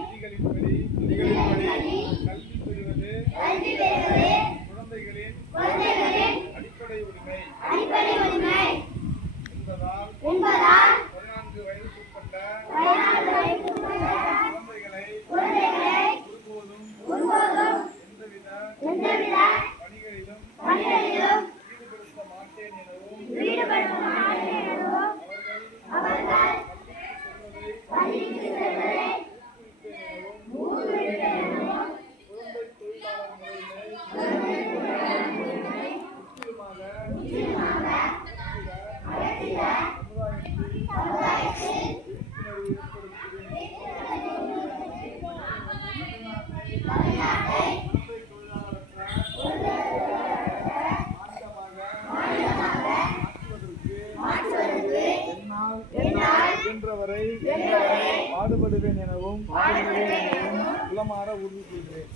விதிகளின்படி கல்வி பெறுவது குழந்தைகளின் அடிப்படை உரிமை என்பதால் 14 வயதுக்குட்பட்ட குழந்தைகளை ஒருபோதும் எந்தவித பணிகளிலும் ஈடுபடுத்த மாட்டேன் எனவும் அவர்கள் பள்ளிக்கு செல்வதை ஊக்குவிப்பேன் எனவும் குழந்தை தொழிலாளர் முறையினை முற்றிலுமாக அகற்றிட சமுதாயத்தில் தமிழ்நாட்டை குழந்தை தொழிலாளரற்ற மாற்றுவதற்கு என்னால் இயன்றவரை பாடுபடுவேன் எனவும் உளமாற உறுதி செய்கிறேன்.